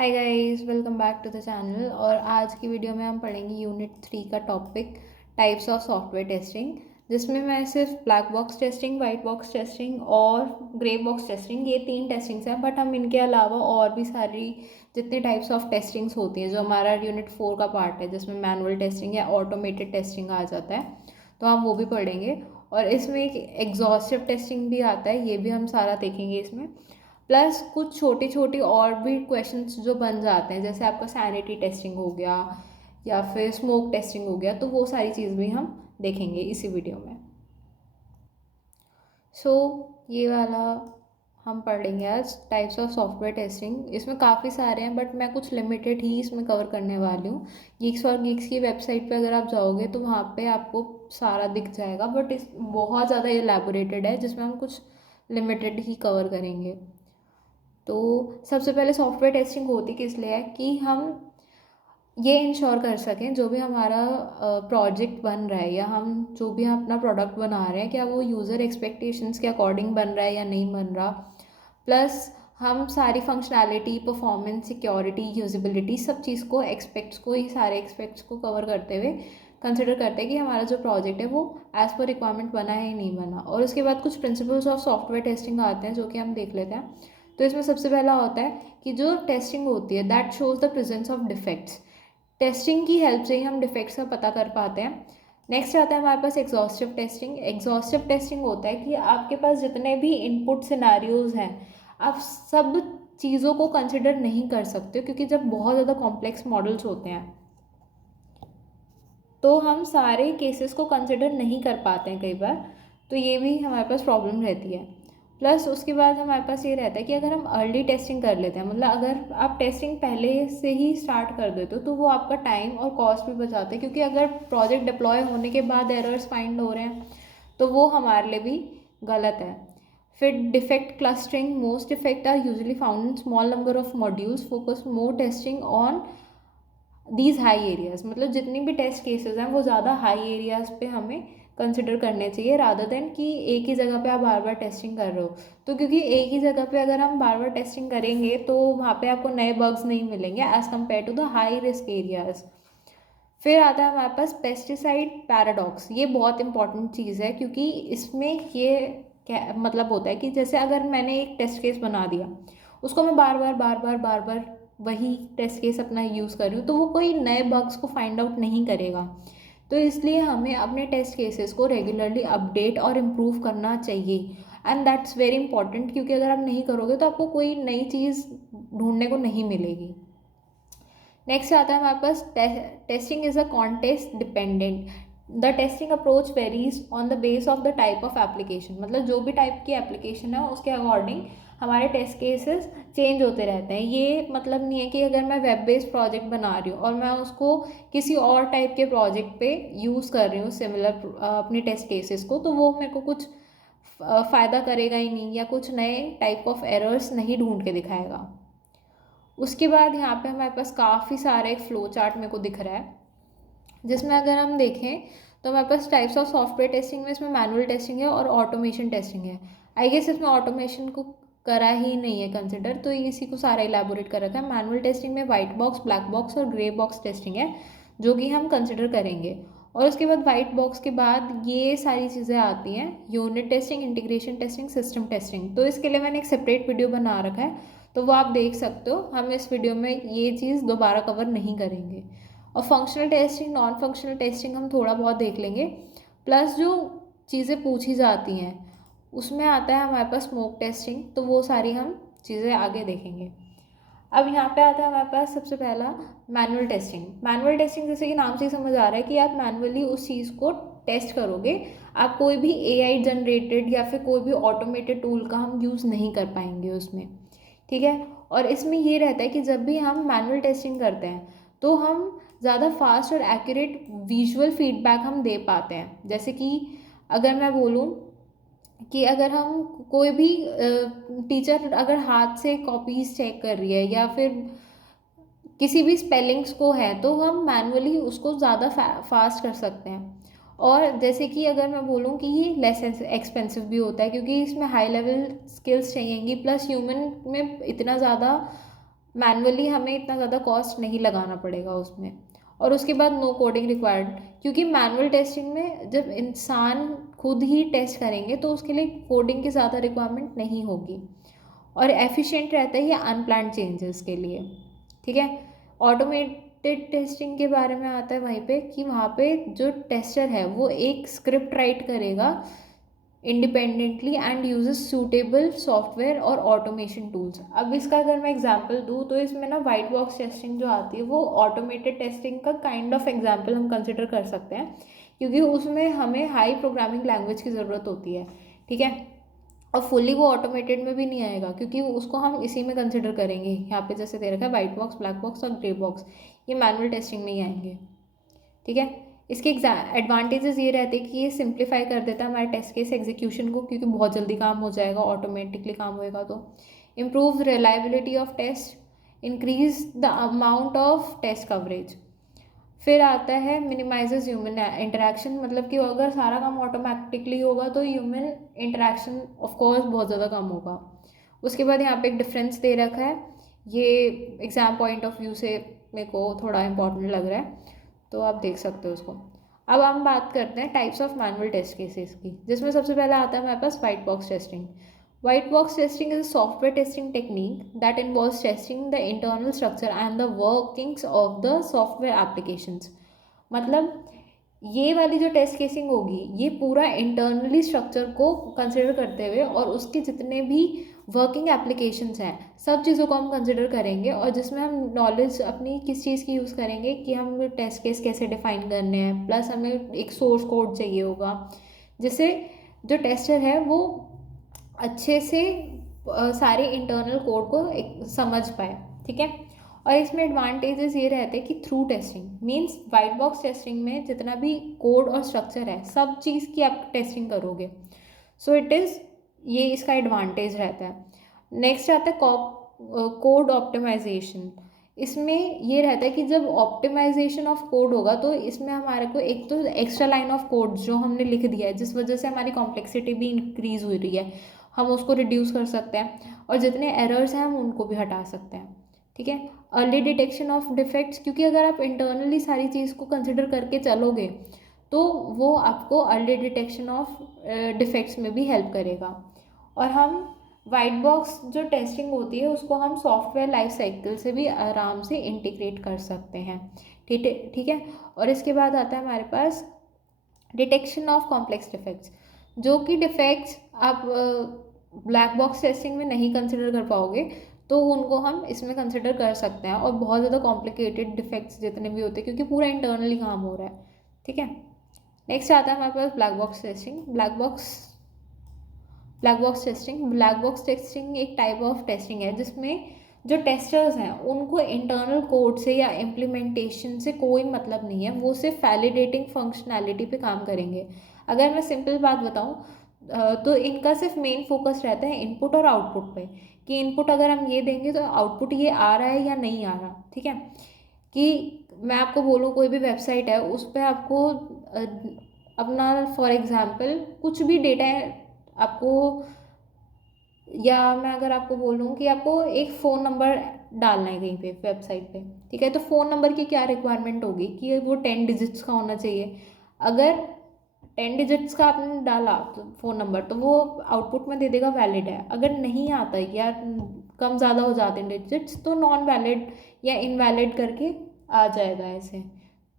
Hi guys, welcome back to the channel. और आज की वीडियो में हम पढ़ेंगे यूनिट 3 का topic types of software testing, जिसमें मैं सिर्फ black box testing, white box testing और ग्रे बॉक्स टेस्टिंग, ये 3 टेस्टिंग्स हैं। बट हम इनके अलावा और भी सारी जितनी टाइप्स ऑफ टेस्टिंग्स होती हैं जो हमारा यूनिट 4 का पार्ट है, जिसमें मैनुअल टेस्टिंग या ऑटोमेटेड टेस्टिंग आ जाता है, तो हम वो भी पढ़ेंगे। और इसमें एक एग्जॉस्टिव टेस्टिंग भी आता है, ये भी हम सारा देखेंगे इसमें। प्लस कुछ छोटी छोटी और भी क्वेश्चंस जो बन जाते हैं, जैसे आपका सैनिटी टेस्टिंग हो गया या फिर स्मोक टेस्टिंग हो गया, तो वो सारी चीज़ भी हम देखेंगे इसी वीडियो में। सो ये वाला हम पढ़ लेंगे आज, टाइप्स ऑफ सॉफ्टवेयर टेस्टिंग। इसमें काफ़ी सारे हैं बट मैं कुछ लिमिटेड ही इसमें कवर करने वाली हूँ। गीक्स और गीक्स की वेबसाइट पे अगर आप जाओगे तो वहाँ पे आपको सारा दिख जाएगा, बट इस बहुत ज़्यादा एलैबोरेटेड है, जिसमें हम कुछ लिमिटेड ही कवर करेंगे। तो सबसे पहले सॉफ्टवेयर टेस्टिंग होती किस लिए है कि हम ये इंश्योर कर सकें जो भी हमारा प्रोजेक्ट बन रहा है या हम जो भी अपना प्रोडक्ट बना रहे हैं, क्या वो यूज़र एक्सपेक्टेशंस के अकॉर्डिंग बन रहा है या नहीं बन रहा। प्लस हम सारी फंक्शनैलिटी, परफॉर्मेंस, सिक्योरिटी, यूजिबिलिटी, सब चीज़ को, एक्सपेक्ट्स को, ये सारे एक्सपेक्ट्स को कवर करते हुए कंसिडर करते हैं कि हमारा जो प्रोजेक्ट है वो एज़ पर रिक्वायरमेंट बना है या नहीं बना। और उसके बाद कुछ प्रिंसिपल्स ऑफ सॉफ्टवेयर टेस्टिंग आते हैं जो कि हम देख लेते हैं। तो इसमें सबसे पहला होता है कि जो टेस्टिंग होती है that shows the presence of defects. Testing की हेल्प से ही हम डिफेक्ट्स का पता कर पाते हैं। नेक्स्ट आता है हमारे पास एग्जॉस्टिव टेस्टिंग। एग्जॉस्टिव टेस्टिंग होता है कि आपके पास जितने भी इनपुट सिनारियोज हैं, आप सब चीज़ों को कंसिडर नहीं कर सकते, क्योंकि जब बहुत ज़्यादा कॉम्प्लेक्स मॉडल्स होते हैं तो हम सारे केसेस को कंसिडर नहीं कर पाते हैं कई बार, तो ये भी हमारे पास प्रॉब्लम रहती है। प्लस उसके बाद हमारे पास ये रहता है कि अगर हम अर्ली टेस्टिंग कर लेते हैं, मतलब अगर आप टेस्टिंग पहले से ही स्टार्ट कर देते हो, तो वो आपका टाइम और कॉस्ट भी बचाते हैं, क्योंकि अगर प्रोजेक्ट डिप्लॉय होने के बाद एरर्स फाइंड हो रहे हैं तो वो हमारे लिए भी गलत है। फिर defect clustering. Most defect are usually found in small number of modules, focus more testing on these high areas. मतलब जितनी भी टेस्ट केसेस हैं वो ज़्यादा हाई एरियाज पे हमें कंसिडर करने चाहिए, रादर देन कि एक ही जगह पे आप बार बार टेस्टिंग कर रहे हो। तो क्योंकि एक ही जगह पे अगर हम बार बार टेस्टिंग करेंगे तो वहाँ पे आपको नए बग्स नहीं मिलेंगे as compare to the high risk areas. फिर आता है हमारे पास पेस्टिसाइड पैराडॉक्स। ये बहुत इंपॉर्टेंट चीज़ है, क्योंकि इसमें ये क्या मतलब होता है कि जैसे अगर मैंने एक टेस्ट केस बना दिया, उसको मैं बार बार वही टेस्ट केस अपना यूज़ कर रही हूँ, तो वो कोई नए बग्स को फाइंड आउट नहीं करेगा। तो इसलिए हमें अपने टेस्ट केसेस को रेगुलरली अपडेट और इम्प्रूव करना चाहिए, एंड दैट्स वेरी इंपॉर्टेंट, क्योंकि अगर आप नहीं करोगे तो आपको कोई नई चीज़ ढूंढने को नहीं मिलेगी। नेक्स्ट आता है हमारे पास testing is a context dependent. The testing approach varies on the base of the type of application. मतलब जो भी टाइप की एप्लीकेशन है उसके अकॉर्डिंग हमारे टेस्ट केसेस चेंज होते रहते हैं। ये मतलब नहीं है कि अगर मैं वेब बेस्ड प्रोजेक्ट बना रही हूँ और मैं उसको किसी और टाइप के प्रोजेक्ट पे यूज़ कर रही हूँ सिमिलर अपनी टेस्ट केसेस को, तो वो मेरे को कुछ फ़ायदा करेगा ही नहीं, या कुछ नए टाइप ऑफ एरर्स नहीं ढूंढ के दिखाएगा। उसके बाद यहाँ पे हमारे पास काफ़ी सारे फ्लो चार्ट मेरे को दिख रहा है, जिसमें अगर हम देखें तो हमारे पास टाइप्स ऑफ सॉफ्टवेयर टेस्टिंग में इसमें मैनुअल टेस्टिंग है और ऑटोमेशन टेस्टिंग है। आई गेस इसमें ऑटोमेशन को करा ही नहीं है कंसिडर, तो इसी को सारा इलेबोरेट कर रखा है। मैनुअल टेस्टिंग में वाइट बॉक्स, ब्लैक बॉक्स और ग्रे बॉक्स टेस्टिंग है, जो कि हम कंसिडर करेंगे। और उसके बाद वाइट बॉक्स के बाद ये सारी चीज़ें आती हैं, unit testing, integration testing, system testing. तो इसके लिए मैंने एक सेपरेट वीडियो बना रखा है, तो वो आप देख सकते हो। हम इस वीडियो में ये चीज़ दोबारा कवर नहीं करेंगे। और functional testing, non functional testing हम थोड़ा बहुत देख लेंगे। प्लस जो चीज़ें पूछी जाती हैं उसमें आता है हमारे पास स्मोक टेस्टिंग, तो वो सारी हम चीज़ें आगे देखेंगे। अब यहाँ पे आता है हमारे पास सबसे पहला मैनुअल टेस्टिंग। मैनुअल टेस्टिंग जैसे कि नाम से ही समझ आ रहा है कि आप मैनुअली उस चीज़ को टेस्ट करोगे। आप कोई भी एआई जनरेटेड या फिर कोई भी ऑटोमेटेड टूल का हम यूज़ नहीं कर पाएंगे उसमें, ठीक है। और इसमें ये रहता है कि जब भी हम मैनुअल टेस्टिंग करते हैं तो हम ज़्यादा फास्ट और एक्यूरेट विजुअल फीडबैक हम दे पाते हैं। जैसे कि अगर मैं बोलूँ कि अगर हम कोई भी टीचर अगर हाथ से कॉपीज चेक कर रही है या फिर किसी भी स्पेलिंग्स को है, तो हम मैनुअली उसको ज़्यादा फास्ट कर सकते हैं। और जैसे कि अगर मैं बोलूँ कि ये लेस एक्सपेंसिव भी होता है, क्योंकि इसमें हाई लेवल स्किल्स चाहिएंगी, प्लस ह्यूमन में इतना ज़्यादा मैनुअली हमें इतना ज़्यादा कॉस्ट नहीं लगाना पड़ेगा उसमें। और उसके बाद नो कोडिंग रिक्वायर्ड, क्योंकि मैनुअल टेस्टिंग में जब इंसान खुद ही टेस्ट करेंगे तो उसके लिए कोडिंग की ज़्यादा रिक्वायरमेंट नहीं होगी, और एफिशिएंट रहता है ये अनप्लान्ड चेंजेस के लिए। ठीक है। ऑटोमेटेड टेस्टिंग के बारे में आता है वहीं पे कि वहाँ पे जो टेस्टर है वो एक स्क्रिप्ट राइट करेगा independently and uses suitable software और ऑटोमेशन टूल्स। अब इसका अगर मैं एग्जांपल दूँ तो इसमें ना वाइट बॉक्स टेस्टिंग जो आती है वो ऑटोमेटेड टेस्टिंग का काइंड ऑफ एग्जांपल हम कंसिडर कर सकते हैं, क्योंकि उसमें हमें हाई प्रोग्रामिंग लैंग्वेज की ज़रूरत होती है। ठीक है। और फुल्ली वो ऑटोमेटेड में भी नहीं आएगा, क्योंकि उसको हम इसी में कंसिडर करेंगे। यहाँ पे जैसे दे रखा है वाइट बॉक्स, ब्लैक बॉक्स और ग्रे बॉक्स, ये मैनुअल टेस्टिंग में ही आएंगे। ठीक है। इसके एडवांटेजेस ये रहते हैं कि ये सिंप्लीफाई कर देता है हमारे टेस्ट केस एग्जीक्यूशन को, क्योंकि बहुत जल्दी काम हो जाएगा, ऑटोमेटिकली काम होएगा। तो improve reliability of test, increase the amount of test coverage. फिर आता है मिनिमाइजेज ह्यूमन इंटरेक्शन, मतलब कि अगर सारा काम ऑटोमेटिकली होगा तो ह्यूमन इंटरेक्शन ऑफ कोर्स बहुत ज़्यादा कम होगा। उसके बाद यहाँ पे एक डिफरेंस दे रखा है, ये एग्ज़ाम पॉइंट ऑफ व्यू से मेरे को थोड़ा इंपॉर्टेंट लग रहा है, तो आप देख सकते हो उसको। अब हम बात करते हैं types of manual test cases की, जिसमें सबसे पहले आता है हमारे पास white box testing. White box testing is a software testing technique that involves testing the internal structure and the workings of the software applications. मतलब ये वाली जो टेस्ट केसिंग होगी ये पूरा इंटरनली स्ट्रक्चर को कंसिडर करते हुए और उसके जितने भी वर्किंग एप्लीकेशंस हैं सब चीज़ों को हम कंसिडर करेंगे, और जिसमें हम नॉलेज अपनी किस चीज़ की यूज़ करेंगे कि हम टेस्ट केस कैसे डिफाइन करने हैं, प्लस हमें एक सोर्स कोड चाहिए होगा जिससे जो टेस्टर है वो अच्छे से सारे इंटरनल कोड को समझ पाए। ठीक है। और इसमें एडवांटेजेस ये रहते हैं कि through testing means white box testing में जितना भी कोड और स्ट्रक्चर है सब चीज़ की आप टेस्टिंग करोगे, सो इट इज़, ये इसका एडवांटेज रहता है। नेक्स्ट आता है कोड ऑप्टिमाइजेशन। इसमें ये रहता है कि जब ऑप्टिमाइजेशन ऑफ कोड होगा तो इसमें हमारे को एक तो एक्स्ट्रा लाइन ऑफ कोड जो हमने लिख दिया है जिस वजह से हमारी कॉम्प्लेक्सिटी भी इंक्रीज हो रही है, हम उसको रिड्यूस कर सकते हैं, और जितने एरर्स हैं हम उनको भी हटा सकते हैं। ठीक है। अर्ली डिटेक्शन ऑफ डिफेक्ट्स, क्योंकि अगर आप इंटरनली सारी चीज़ को कंसिडर करके चलोगे तो वो आपको अर्ली डिटेक्शन ऑफ डिफेक्ट्स में भी हेल्प करेगा। और हम वाइट बॉक्स जो टेस्टिंग होती है उसको हम सॉफ्टवेयर लाइफ साइकिल से भी आराम से इंटीग्रेट कर सकते हैं। ठीक है। ठीक है। और इसके बाद आता है हमारे पास डिटेक्शन ऑफ कॉम्प्लेक्स डिफेक्ट्स, जो कि डिफेक्ट्स आप ब्लैक बॉक्स टेस्टिंग में नहीं कंसिडर कर पाओगे तो उनको हम इसमें कंसिडर कर सकते हैं, और बहुत ज़्यादा कॉम्प्लिकेटेड डिफेक्ट्स जितने भी होते हैं क्योंकि पूरा इंटरनली काम हो रहा है। ठीक है। नेक्स्ट आता है हमारे पास black box testing. Black box testing एक टाइप ऑफ टेस्टिंग है जिसमें जो टेस्टर्स हैं उनको इंटरनल कोड से या इम्प्लीमेंटेशन से कोई मतलब नहीं है, वो सिर्फ वैलिडेटिंग फंक्शनैलिटी पे काम करेंगे। अगर मैं सिंपल बात बताऊं तो इनका सिर्फ मेन फोकस रहता है इनपुट और आउटपुट पे, कि इनपुट अगर हम ये देंगे तो आउटपुट ये आ रहा है या नहीं आ रहा। ठीक है। कि मैं आपको बोलूँ कोई भी वेबसाइट है उस पर आपको अपना फॉर एग्जांपल कुछ भी डेटा आपको, या मैं अगर आपको बोलूँ कि आपको एक फ़ोन नंबर डालना है कहीं पे वेबसाइट पे, ठीक है, तो फ़ोन नंबर की क्या रिक्वायरमेंट होगी कि वो 10 डिजिट्स का होना चाहिए। अगर 10 डिजिट्स का आपने डाला तो फ़ोन नंबर, तो वो आउटपुट में दे देगा वैलिड है। अगर नहीं आता है या कम ज़्यादा हो जाते हैं डिजिट्स तो नॉन वैलिड या इनवैलिड करके आ जाएगा ऐसे।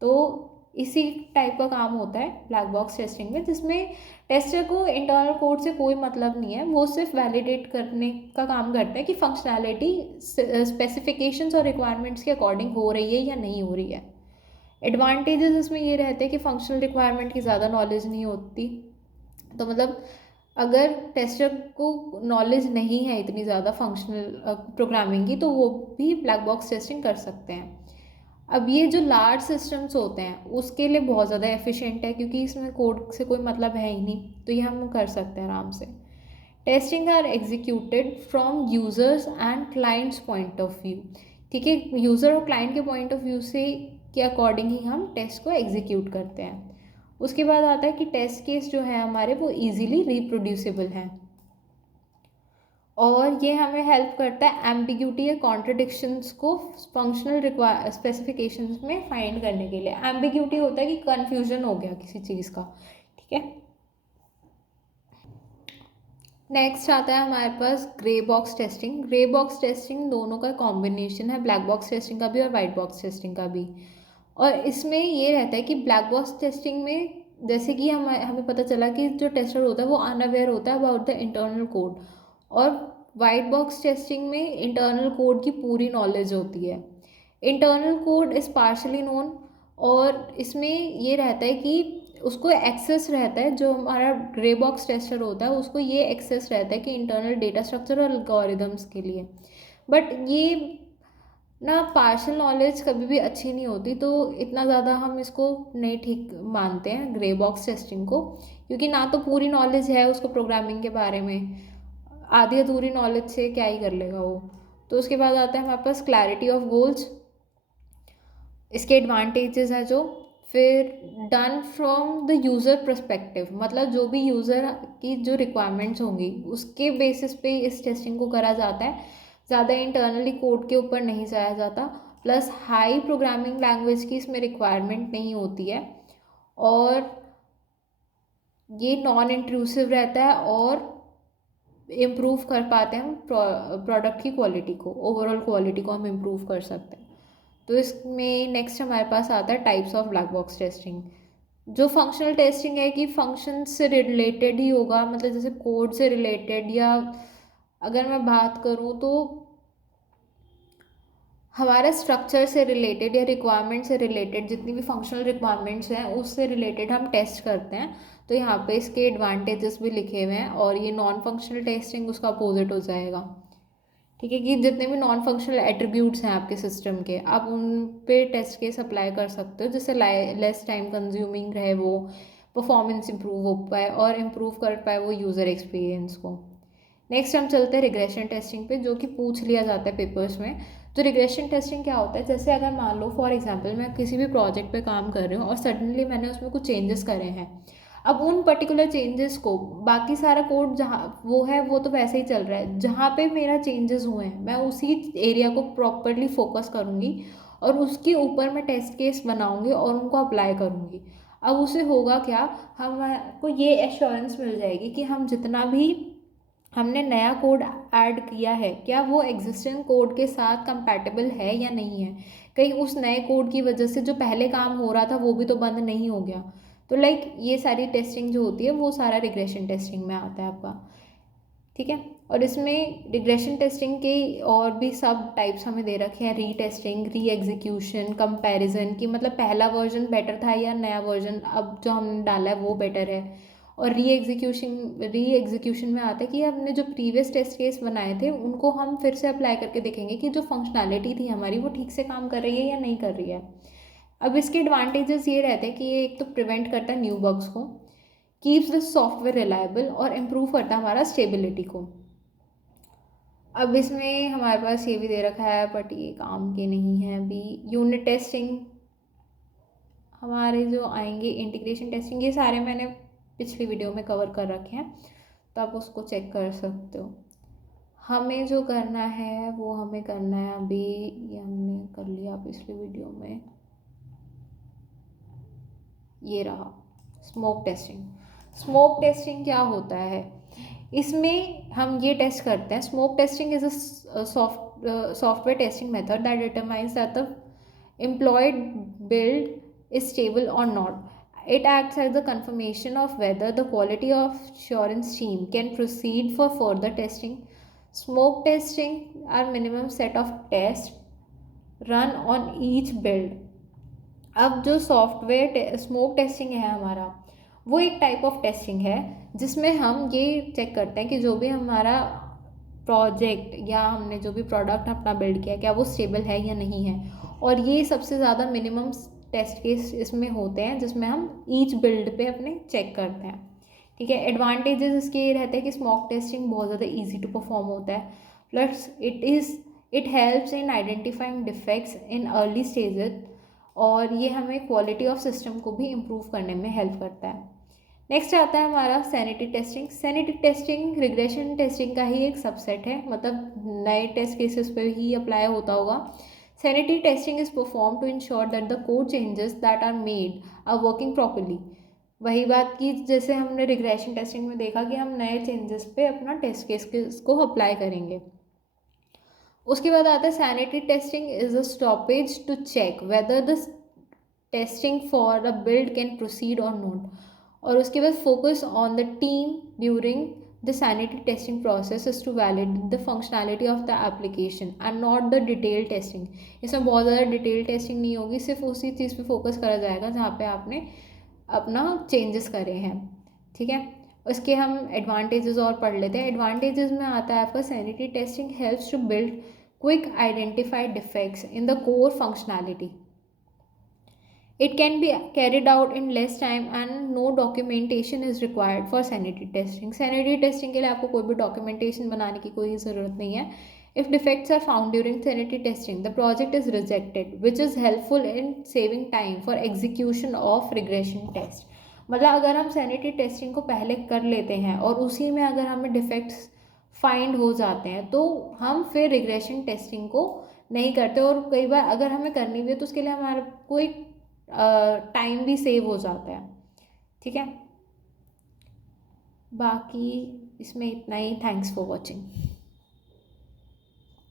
तो इसी टाइप का काम होता है ब्लैक बॉक्स टेस्टिंग में, जिसमें टेस्टर को इंटरनल कोड से कोई मतलब नहीं है, वो सिर्फ वैलिडेट करने का काम करता है कि फंक्शनैलिटी स्पेसिफिकेशंस और रिक्वायरमेंट्स के अकॉर्डिंग हो रही है या नहीं हो रही है। एडवांटेजेस इसमें ये रहते हैं कि फंक्शनल रिक्वायरमेंट की ज़्यादा नॉलेज नहीं होती, तो मतलब अगर टेस्टर को नॉलेज नहीं है इतनी ज़्यादा फंक्शनल प्रोग्रामिंग की तो वो भी ब्लैक बॉक्स टेस्टिंग कर सकते हैं। अब ये जो लार्ज सिस्टम्स होते हैं उसके लिए बहुत ज़्यादा एफिशिएंट है, क्योंकि इसमें कोड से कोई मतलब है ही नहीं, तो ये हम कर सकते हैं आराम से। Testing are executed from users and clients point of view. ठीक है। यूज़र और क्लाइंट के पॉइंट ऑफ व्यू से के अकॉर्डिंग ही हम टेस्ट को एग्जीक्यूट करते हैं। उसके बाद आता है कि टेस्ट केस जो है हमारे वो ईजिली रिप्रोड्यूसिबल हैं। और ये हमें हेल्प करता है एम्बिग्यूटी या कॉन्ट्रडिक्शंस को फंक्शनल स्पेसिफिकेशंस में फाइंड करने के लिए। एम्बिग्यूटी होता है कि कन्फ्यूजन हो गया किसी चीज़ का, ठीक है। नेक्स्ट आता है हमारे पास grey box testing. Grey box testing दोनों का कॉम्बिनेशन है, ब्लैक बॉक्स टेस्टिंग का भी और वाइट बॉक्स टेस्टिंग का भी। और इसमें ये रहता है कि ब्लैक बॉक्स टेस्टिंग में जैसे कि हमें पता चला कि जो टेस्टर होता है वो अनअवेयर होता है अबाउट द इंटरनल कोड, और वाइट बॉक्स टेस्टिंग में इंटरनल कोड की पूरी नॉलेज होती है। Internal code is partially known, और इसमें ये रहता है कि उसको एक्सेस रहता है, जो हमारा ग्रे बॉक्स टेस्टर होता है उसको ये एक्सेस रहता है कि इंटरनल डेटा स्ट्रक्चर और एल्गोरिदम्स के लिए। बट ये ना पार्शियल नॉलेज कभी भी अच्छी नहीं होती, तो इतना ज़्यादा हम इसको नहीं ठीक मानते हैं ग्रे बॉक्स टेस्टिंग को, क्योंकि ना तो पूरी नॉलेज है उसको प्रोग्रामिंग के बारे में, आधी अधूरी नॉलेज से क्या ही कर लेगा वो। तो उसके बाद आता है हमारे पास क्लैरिटी ऑफ गोल्स। इसके एडवांटेजेस हैं जो, फिर done from the user perspective, मतलब जो भी यूज़र की जो रिक्वायरमेंट्स होंगी उसके बेसिस पे इस टेस्टिंग को करा जाता है, ज़्यादा इंटरनली कोड के ऊपर नहीं जाया जाता। प्लस हाई प्रोग्रामिंग लैंग्वेज की इसमें रिक्वायरमेंट नहीं होती है, और ये नॉन इंट्रूसिव रहता है, और इम्प्रूव कर पाते हैं हम प्रोडक्ट की क्वालिटी को, ओवरऑल क्वालिटी को हम इम्प्रूव कर सकते हैं। तो इसमें नेक्स्ट हमारे पास आता है types of black box testing. जो फंक्शनल टेस्टिंग है कि फंक्शन से रिलेटेड ही होगा, मतलब जैसे कोड से रिलेटेड, या अगर मैं बात करूँ तो हमारा स्ट्रक्चर से रिलेटेड या रिक्वायरमेंट से रिलेटेड जितनी भी फंक्शनल रिक्वायरमेंट्स हैं उससे रिलेटेड हम टेस्ट करते हैं। तो यहाँ पे इसके एडवांटेजेस भी लिखे हुए हैं, और ये नॉन फंक्शनल टेस्टिंग उसका अपोजिट हो जाएगा, ठीक है। कि जितने भी नॉन फंक्शनल एट्रीब्यूट्स हैं आपके सिस्टम के, आप उन पे टेस्ट केस अप्लाई कर सकते हो, जिससे लेस टाइम कंज्यूमिंग रहे, वो परफॉर्मेंस इंप्रूव हो पाए और इम्प्रूव कर पाए वो यूज़र एक्सपीरियंस को। नेक्स्ट हम चलते हैं रिग्रेशन टेस्टिंग पे, जो कि पूछ लिया जाता है पेपर्स में। तो रिग्रेशन टेस्टिंग क्या होता है, जैसे अगर मान लो फॉर एग्जांपल मैं किसी भी प्रोजेक्ट पे काम कर रही हूँ और सडनली मैंने उसमें कुछ चेंजेस करे हैं। अब उन पर्टिकुलर चेंजेस को, बाकी सारा कोड जहाँ वो है वो तो वैसे ही चल रहा है, जहाँ पे मेरा चेंजेस हुए हैं मैं उसी एरिया को प्रॉपरली फोकस करूँगी, और उसके ऊपर मैं टेस्ट केस बनाऊँगी और उनको अप्लाई करूँगी। अब उससे होगा क्या, हमको ये एश्योरेंस मिल जाएगी कि हम जितना भी हमने नया कोड ऐड किया है क्या वो एग्जिस्टिंग कोड के साथ कंपैटिबल है या नहीं है, कहीं उस नए कोड की वजह से जो पहले काम हो रहा था वो भी तो बंद नहीं हो गया। तो लाइक ये सारी टेस्टिंग जो होती है वो सारा रिग्रेशन टेस्टिंग में आता है आपका, ठीक है। और इसमें रिग्रेशन टेस्टिंग के और भी सब टाइप्स हमें दे रखे हैं, री टेस्टिंग, री एग्जीक्यूशन, कंपैरिजन, कि मतलब पहला वर्जन बेटर था या नया वर्जन अब जो हमने डाला है वो बेटर है। और री एग्जीक्यूशन में आता है कि हमने जो प्रीवियस टेस्ट केस बनाए थे उनको हम फिर से अप्लाई करके देखेंगे कि जो फंक्शनैलिटी थी हमारी वो ठीक से काम कर रही है या नहीं कर रही है। अब इसके एडवांटेजेस ये रहते हैं कि ये एक तो प्रिवेंट करता है न्यू बग्स को, कीप्स द सॉफ्टवेयर रिलायबल, और इम्प्रूव करता है हमारा स्टेबिलिटी को। अब इसमें हमारे पास ये भी दे रखा है बट ये काम के नहीं है अभी, यूनिट टेस्टिंग हमारे जो आएंगे, इंटीग्रेशन टेस्टिंग, ये सारे मैंने पिछली वीडियो में कवर कर रखे हैं तो आप उसको चेक कर सकते हो। हमें जो करना है वो हमें करना है अभी, ये हमने कर लिया पिछली वीडियो में, ये रहा स्मोक टेस्टिंग। स्मोक टेस्टिंग क्या होता है, इसमें हम ये टेस्ट करते हैं, smoke testing is a software testing method that determines that the employed build is stable or not. It acts as the confirmation of whether the quality of assurance team can proceed for further testing. Smoke testing are minimum set of tests run on each build. अब जो software smoke testing है हमारा, वो एक type of testing है जिसमें हम ये चेक करते हैं कि जो भी हमारा प्रोजेक्ट या हमने जो भी प्रोडक्ट अपना बिल्ड किया क्या वो स्टेबल है या नहीं है। और ये सबसे ज़्यादा मिनिमम टेस्ट केस इसमें होते हैं जिसमें हम ईच बिल्ड पे अपने चेक करते हैं, ठीक है। एडवांटेजेस इसके ये रहते हैं कि स्मोक टेस्टिंग बहुत ज़्यादा ईजी टू परफॉर्म होता है, plus it helps in identifying defects in early stages, और ये हमें क्वालिटी ऑफ सिस्टम को भी इम्प्रूव करने में हेल्प करता है। नेक्स्ट आता है हमारा sanity testing. Sanity testing regression testing का ही एक सबसेट है, मतलब नए टेस्ट केसेस पे ही अप्लाई होता होगा। Sanity testing is perform to ensure that the code changes that are made are working properly. वही बात की जैसे हमने रिग्रेशन टेस्टिंग में देखा कि हम नए चेंजेस पे अपना टेस्ट केस को अप्लाई करेंगे। उसके बाद आता है sanity testing is a stoppage to check whether the testing for a build can proceed और नॉट। और उसके बाद focus on the team during the sanity testing process is to validate the functionality of the application and not the detail testing. इसमें बहुत ज़्यादा detail testing नहीं होगी, सिर्फ उसी चीज़ पे फोकस करा जाएगा जहाँ पे आपने अपना चेंजेस करे हैं। ठीक है, उसके हम एडवांटेजेस और पढ़ लेते हैं। एडवांटेजेस में आता है आपका sanity testing helps to build quick identified defects in the core functionality. It can be carried out in less time and no documentation is required for sanity testing. Sanity testing के लिए आपको कोई भी documentation बनाने की कोई ज़रूरत नहीं है. If defects are found during sanity testing, the project is rejected, which is helpful in saving time for execution of regression test. मतलब अगर हम sanity testing को पहले कर लेते हैं और उसी में अगर हमें defects फाइंड हो जाते हैं तो हम फिर रिग्रेशन टेस्टिंग को नहीं करते, और कई बार अगर हमें करनी भी है तो उसके लिए हमारा कोई टाइम भी सेव हो जाता है। ठीक है, बाकी इसमें इतना ही। Thanks for watching.